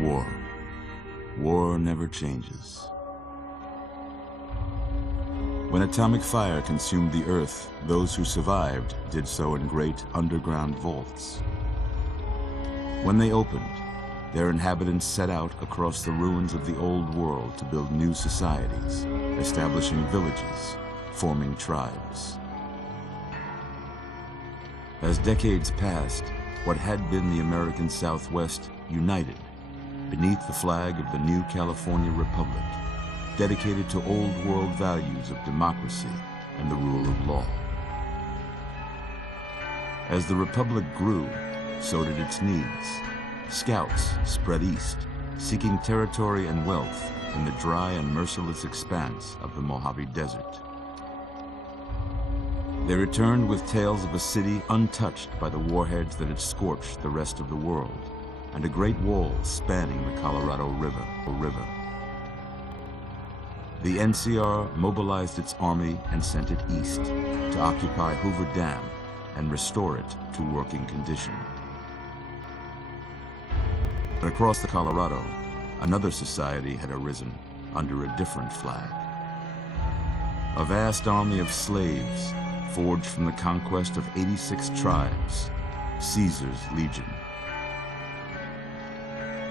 War. War never changes. When atomic fire consumed the Earth, those who survived did so in great underground vaults. When they opened, their inhabitants set out across the ruins of the old world to build new societies, establishing villages, forming tribes. As decades passed, what had been the American Southwest united beneath the flag of the new California Republic, dedicated to old world values of democracy and the rule of law. As the Republic grew, so did its needs. Scouts spread east, seeking territory and wealth in the dry and merciless expanse of the Mojave Desert. They returned with tales of a city untouched by the warheads that had scorched the rest of the world, and a great wall spanning the Colorado River. The NCR mobilized its army and sent it east to occupy Hoover Dam and restore it to working condition. But across the Colorado, another society had arisen under a different flag. A vast army of slaves forged from the conquest of 86 tribes, Caesar's Legion.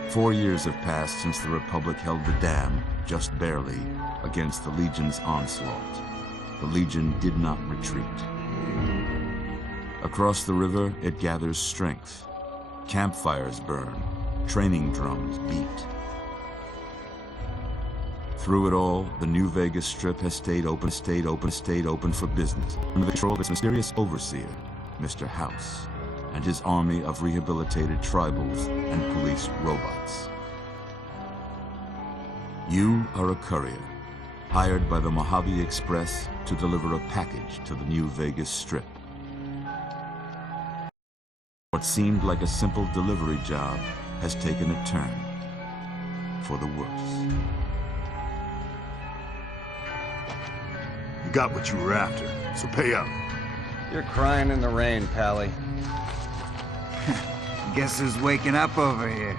4 years have passed since the Republic held the dam, just barely, against the Legion's onslaught. The Legion did not retreat. Across the river, it gathers strength. Campfires burn, training drums beat. Through it all, the New Vegas Strip has stayed open for business, under the control of its mysterious overseer, Mr. House, and his army of rehabilitated tribals and police robots. You are a courier, hired by the Mojave Express to deliver a package to the New Vegas Strip. What seemed like a simple delivery job has taken a turn for the worse. You got what you were after, so pay up. You're crying in the rain, Pally. Guess who's waking up over here?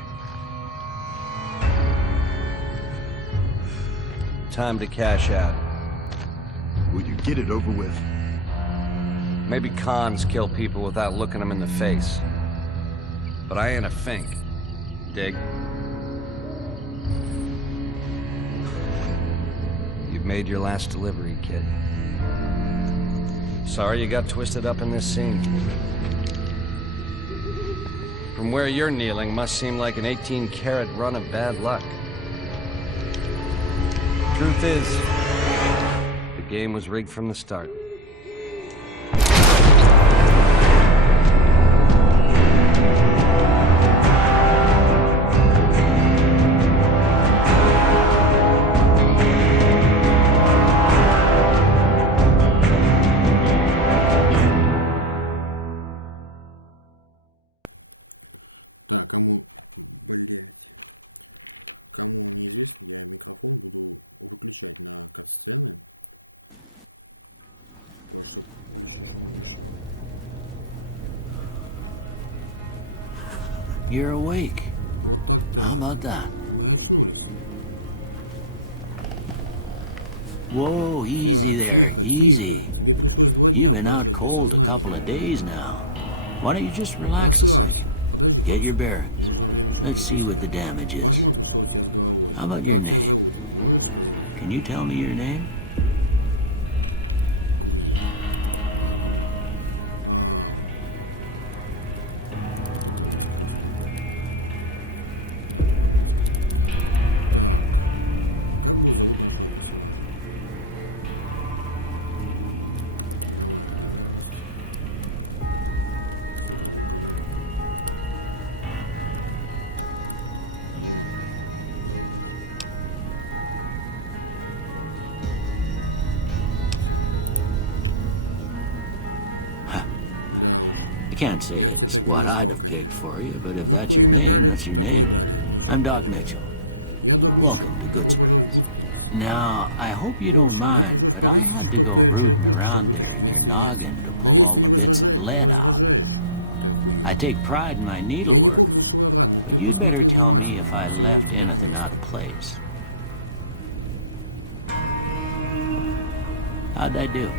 Time to cash out. Will you get it over with? Maybe cons kill people without looking them in the face. But I ain't a fink. Dig? You've made your last delivery, kid. Sorry you got twisted up in this scene. From where you're kneeling must seem like an 18-carat run of bad luck. Truth is, the game was rigged from the start. You're awake. How about that? Whoa, easy there, easy. You've been out cold a couple of days now. Why don't you just relax a second? Get your bearings. Let's see what the damage is. How about your name? Can you tell me your name? Can't say it's what I'd have picked for you, but if that's your name, that's your name. I'm Doc Mitchell. Welcome to Good Springs. Now, I hope you don't mind, but I had to go rooting around there in your noggin to pull all the bits of lead out. I take pride in my needlework, But you'd better tell me if I left anything out of place. How'd I do?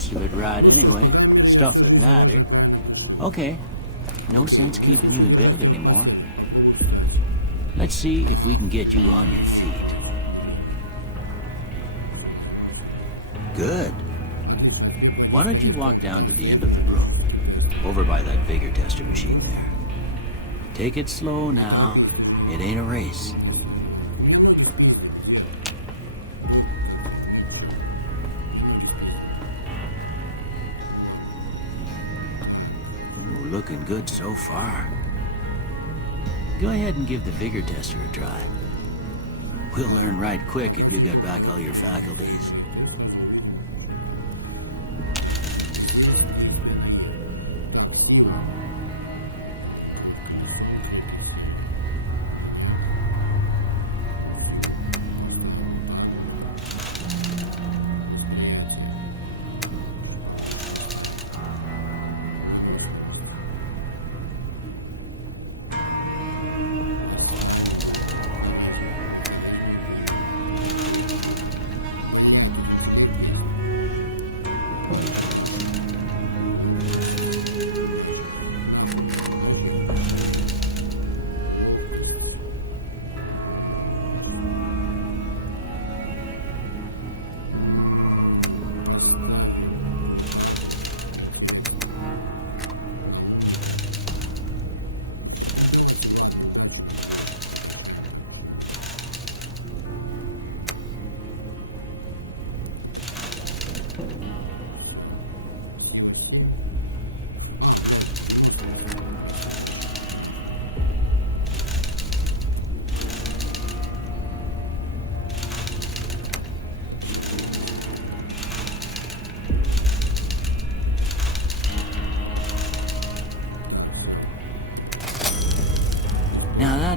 most of it right anyway. Stuff that mattered. Okay, no sense keeping you in bed anymore. Let's see if we can get you on your feet. Good. Why don't you walk down to the end of the room, over by that vigor tester machine there. Take it slow now. It ain't a race. Ooh, looking good so far. Go ahead and give the vigor tester a try. We'll learn right quick if you got back all your faculties.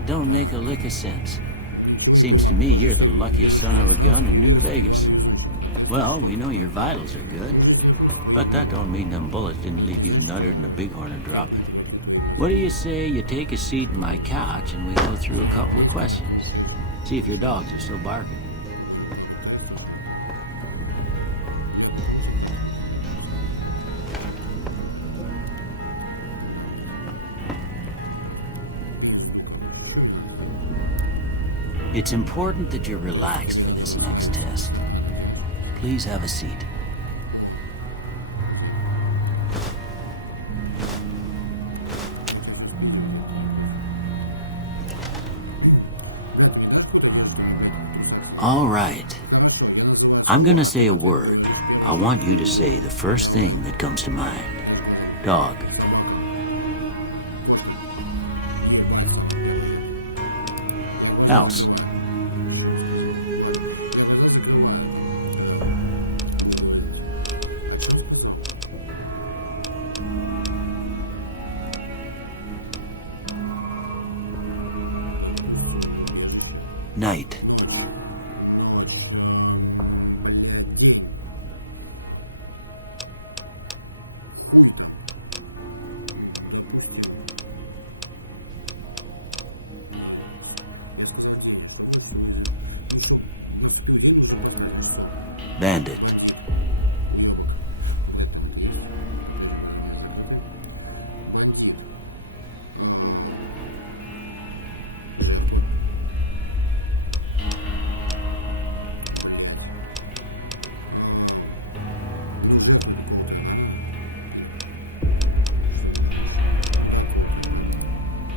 Don't make a lick of sense. Seems to me you're the luckiest son of a gun in New Vegas. Well, we know your vitals are good, but that don't mean them bullets didn't leave you nuttered and a bighorn a-dropping. What do you say you take a seat in my couch and we go through a couple of questions? See if your dogs are still barking. It's important that you're relaxed for this next test. Please have a seat. All right. I'm gonna say a word. I want you to say the first thing that comes to mind. Dog. House. Night. Bandit.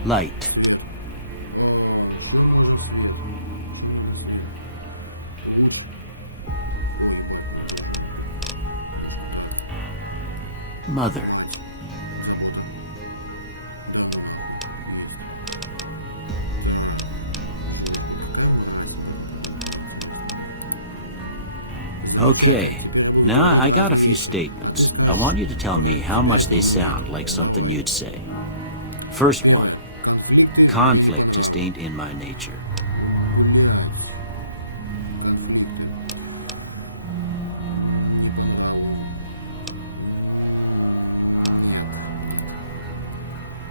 Light. Mother. Okay, now I got a few statements. I want you to tell me how much they sound like something you'd say. First one. Conflict just ain't in my nature.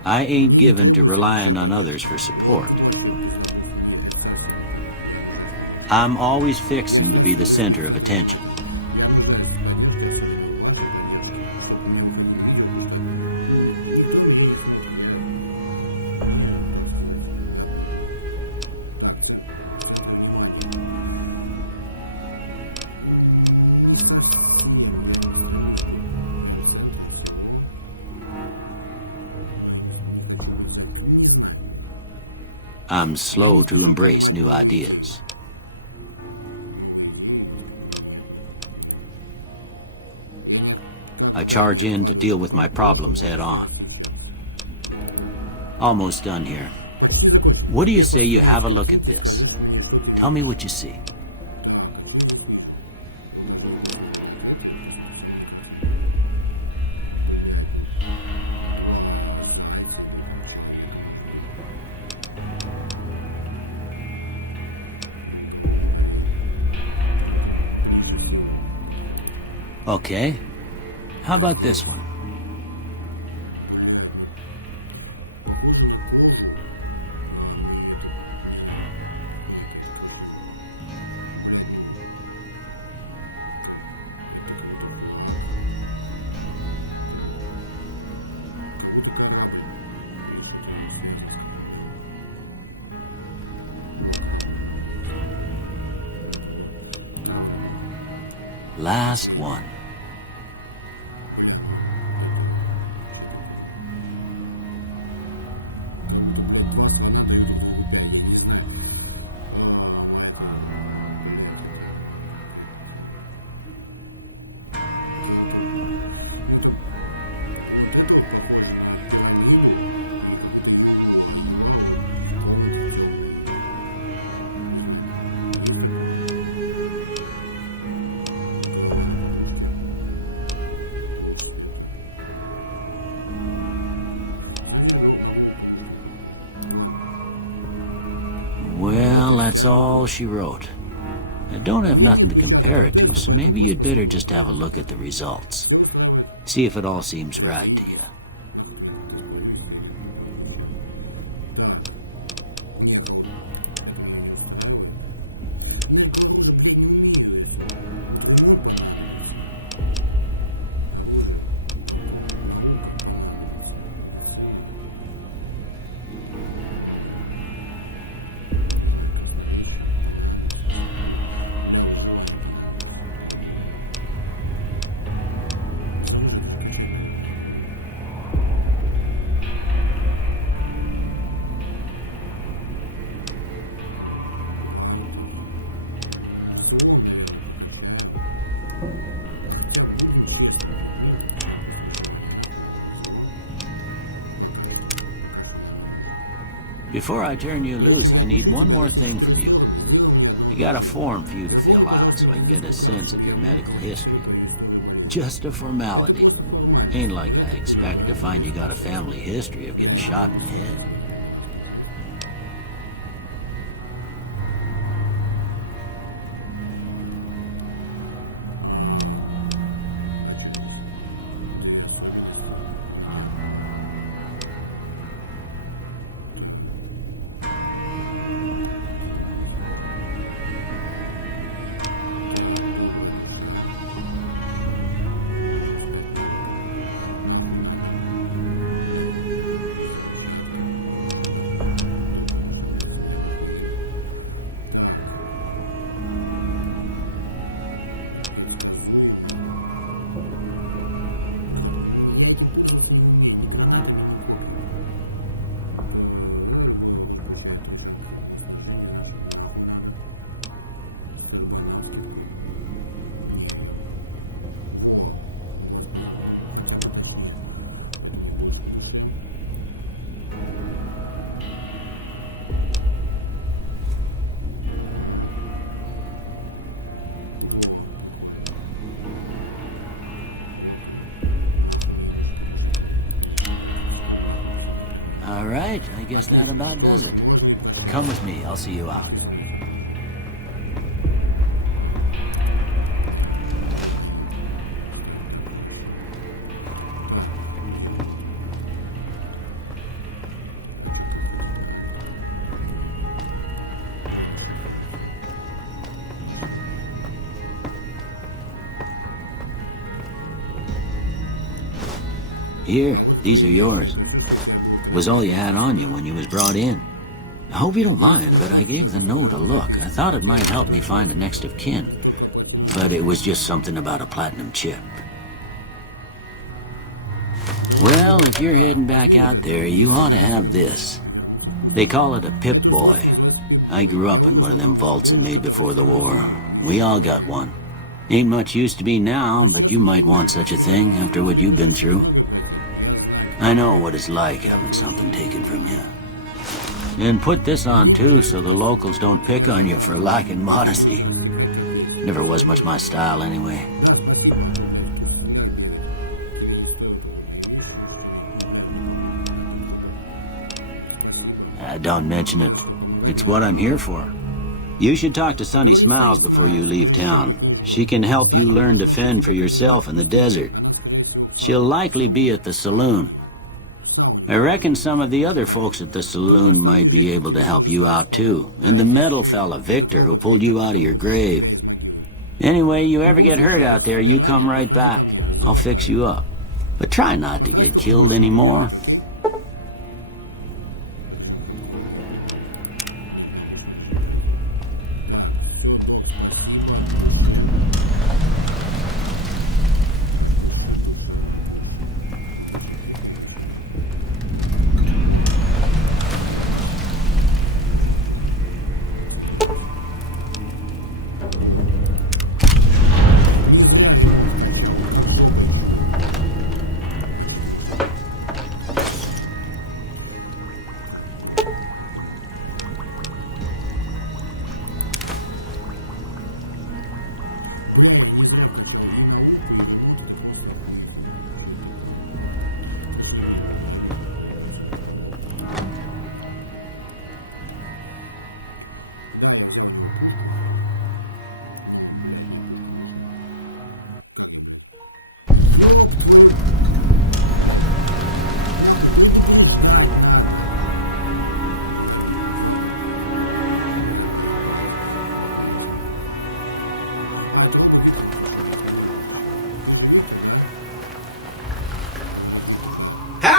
I ain't given to relying on others for support. I'm always fixing to be the center of attention. I'm slow to embrace new ideas. I charge in to deal with my problems head on. Almost done here. What do you say you have a look at this? Tell me what you see. Okay. How about this one? Last one. Well, that's all she wrote. I don't have nothing to compare it to, so maybe you'd better just have a look at the results. See if it all seems right to you. Before I turn you loose, I need one more thing from you. I got a form for you to fill out so I can get a sense of your medical history. Just a formality. Ain't like I expect to find you got a family history of getting shot in the head. All right, I guess that about does it. Come with me, I'll see you out. Here, these are yours. Was all you had on you when you was brought in. I hope you don't mind, but I gave the note a look. I thought it might help me find a next of kin. But it was just something about a platinum chip. Well, if you're heading back out there, you ought to have this. They call it a Pip-Boy. I grew up in one of them vaults they made before the war. We all got one. Ain't much use to me now, but you might want such a thing after what you've been through. I know what it's like having something taken from you. And put this on too, so the locals don't pick on you for lacking modesty. Never was much my style anyway. Don't mention it. It's what I'm here for. You should talk to Sunny Smiles before you leave town. She can help you learn to fend for yourself in the desert. She'll likely be at the saloon. I reckon some of the other folks at the saloon might be able to help you out too. And the metal fella, Victor, who pulled you out of your grave. Anyway, you ever get hurt out there, you come right back. I'll fix you up. But try not to get killed anymore.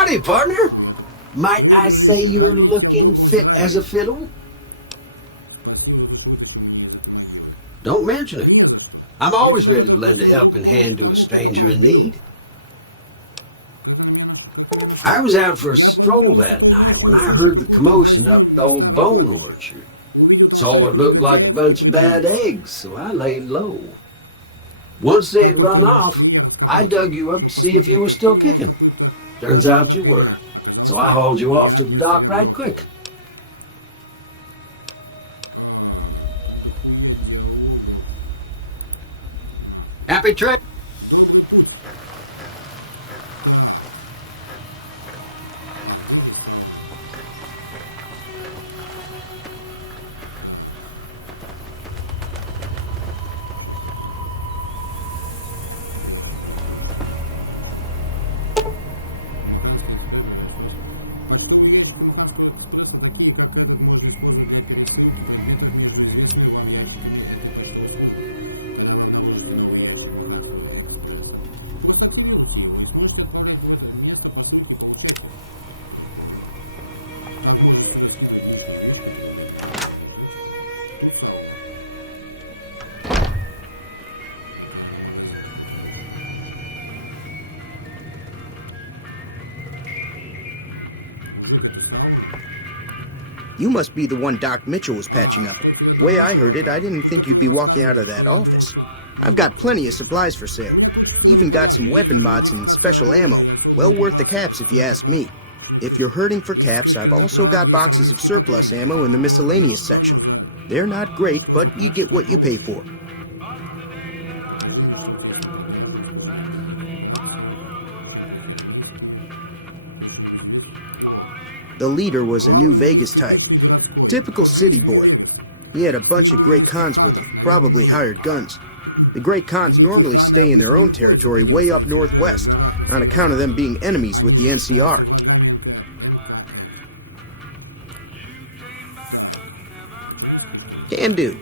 Howdy, partner. Might I say you're looking fit as a fiddle? Don't mention it. I'm always ready to lend a helping hand to a stranger in need. I was out for a stroll that night when I heard the commotion up the old bone orchard. Saw what looked like a bunch of bad eggs, so I laid low. Once they had run off, I dug you up to see if you were still kicking. Turns out you were, so I hauled you off to the dock right quick. Happy trip. You must be the one Doc Mitchell was patching up. The way I heard it, I didn't think you'd be walking out of that office. I've got plenty of supplies for sale. Even got some weapon mods and special ammo. Well worth the caps if you ask me. If you're hurting for caps, I've also got boxes of surplus ammo in the miscellaneous section. They're not great, but you get what you pay for. The leader was a New Vegas type. Typical city boy. He had a bunch of Great Khans with him, probably hired guns. The Great Khans normally stay in their own territory way up northwest, on account of them being enemies with the NCR. Can do.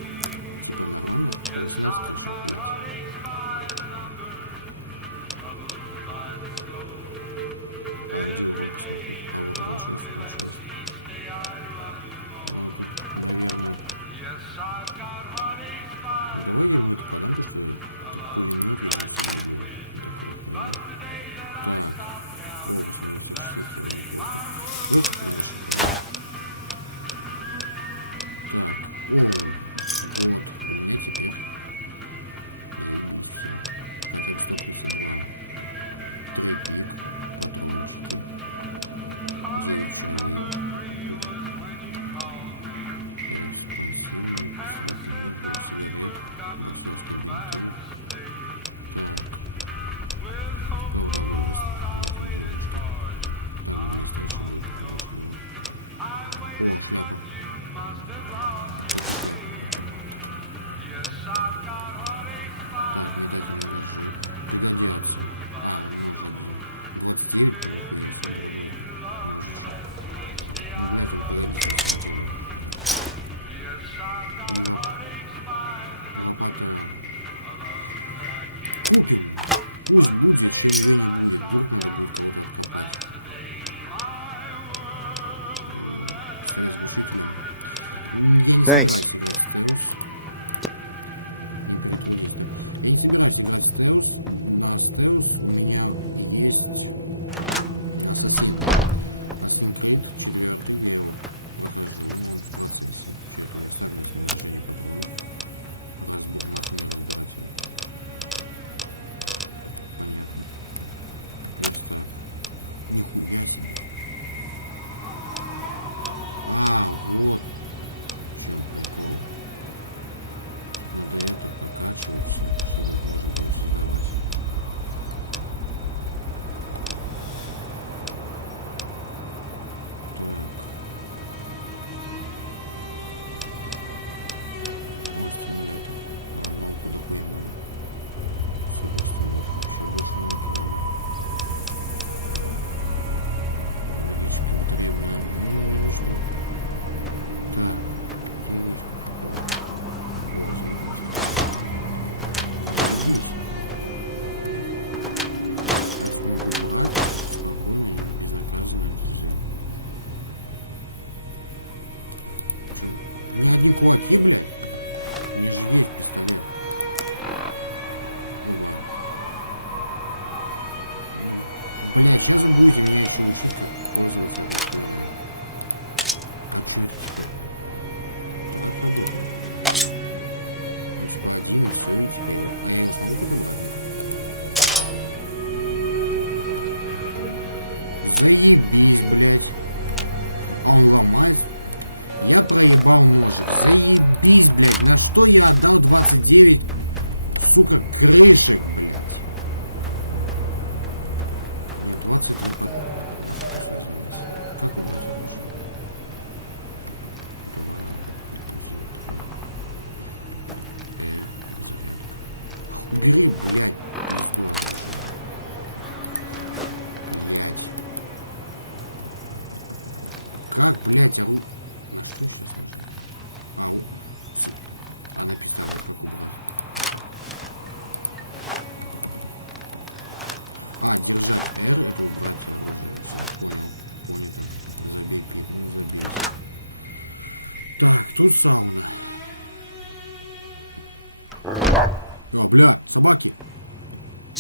Thanks.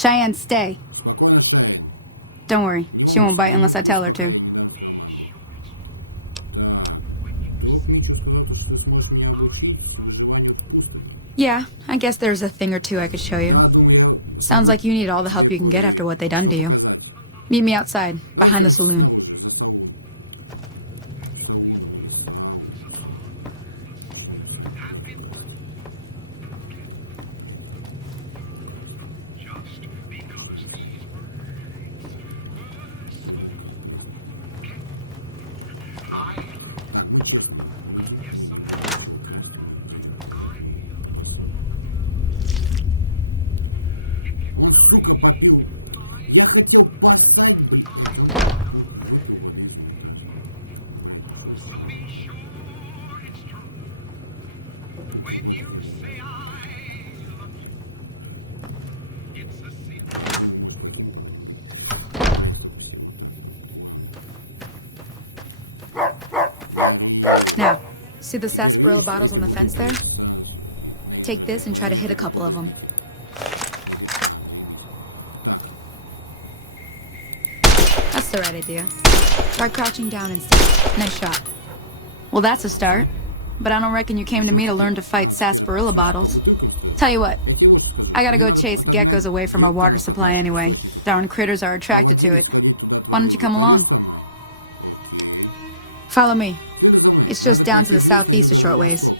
Cheyenne, stay. Don't worry, she won't bite unless I tell her to. Yeah, I guess there's a thing or two I could show you. Sounds like you need all the help you can get after what they done to you. Meet me outside, behind the saloon. Now, see the sarsaparilla bottles on the fence there? Take this and try to hit a couple of them. That's the right idea. Try crouching down instead. Nice shot. Well, that's a start. But I don't reckon you came to me to learn to fight sarsaparilla bottles. Tell you what, I gotta go chase geckos away from our water supply anyway. Darn critters are attracted to it. Why don't you come along? Follow me. It's just down to the southeast a short ways.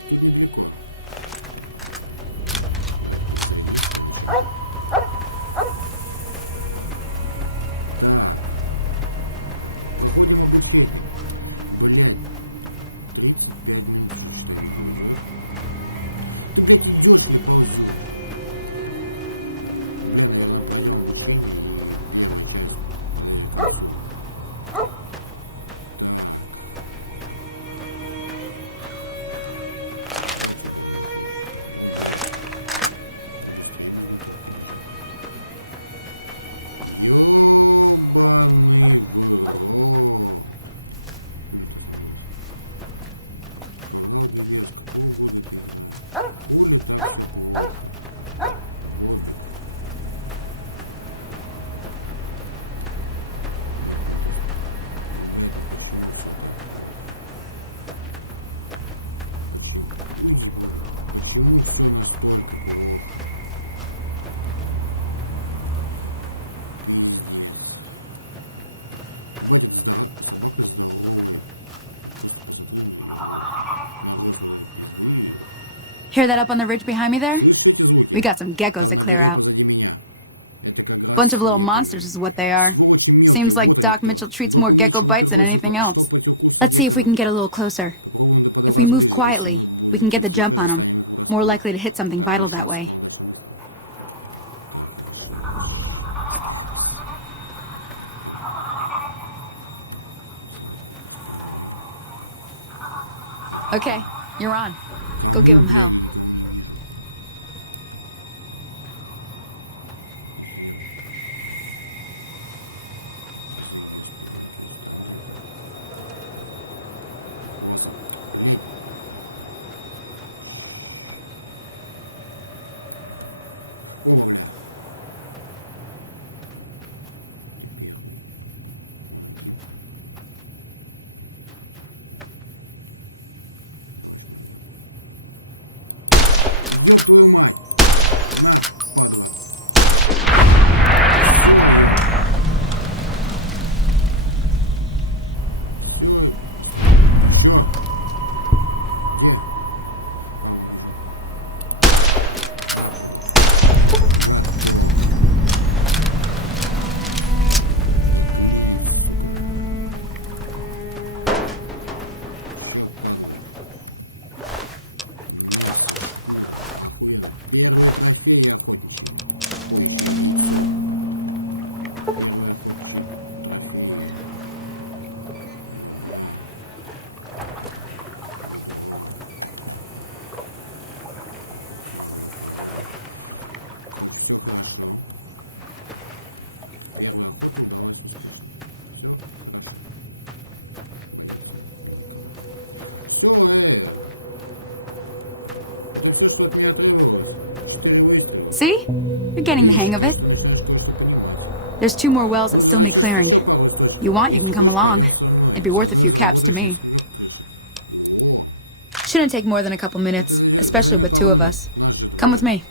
Hear that up on the ridge behind me there? We got some geckos to clear out. Bunch of little monsters is what they are. Seems like Doc Mitchell treats more gecko bites than anything else. Let's see if we can get a little closer. If we move quietly, we can get the jump on them. More likely to hit something vital that way. Okay, you're on. Go give him hell. See? You're getting the hang of it. There's 2 more wells that still need clearing. You want, you can come along. It'd be worth a few caps to me. Shouldn't take more than a couple minutes, especially with 2 of us. Come with me.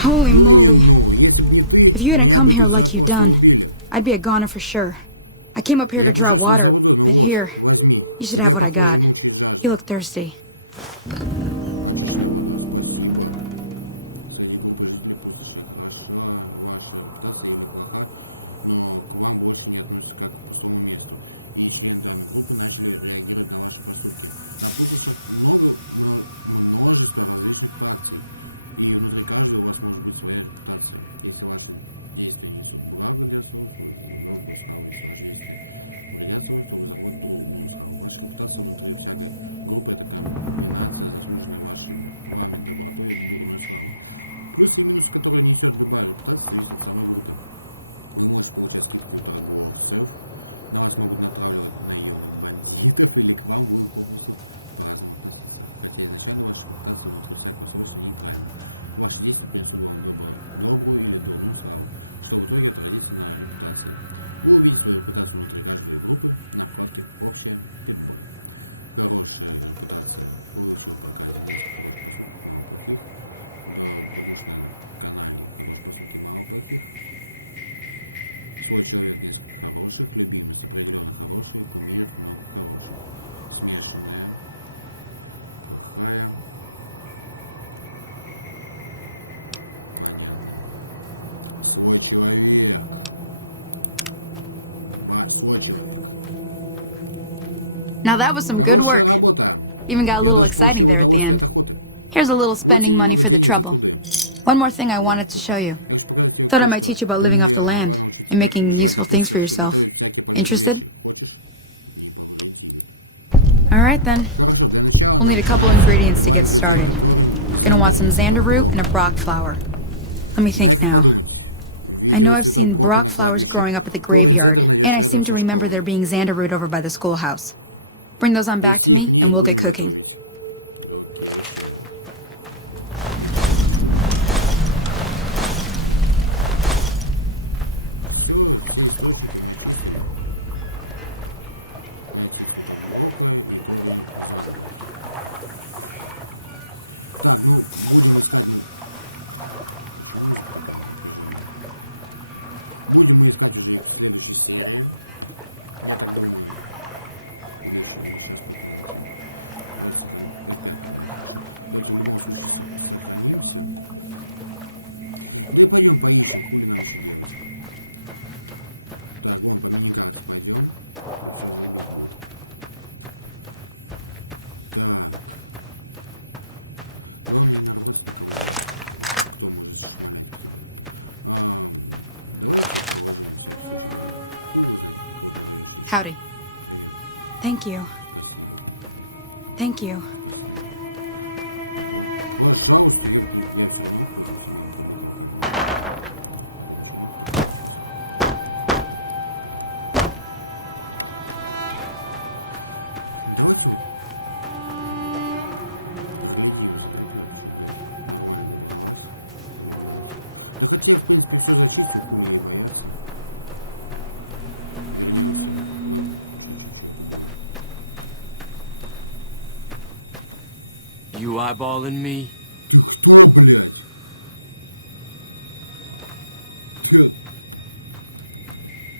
Holy moly. If you hadn't come here like you done, I'd be a goner for sure. I came up here to draw water, but here, you should have what I got. You look thirsty. Now that was some good work. Even got a little exciting there at the end. Here's a little spending money for the trouble. One more thing I wanted to show you. Thought I might teach you about living off the land and making useful things for yourself. Interested? Alright then. We'll need a couple ingredients to get started. Gonna want some xander root and a brock flower. Let me think now. I know I've seen brock flowers growing up at the graveyard, and I seem to remember there being xander root over by the schoolhouse. Bring those on back to me, and we'll get cooking. Howdy. Thank you. Thank you. You eyeballing me?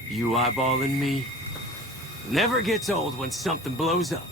You eyeballing me? Never gets old when something blows up.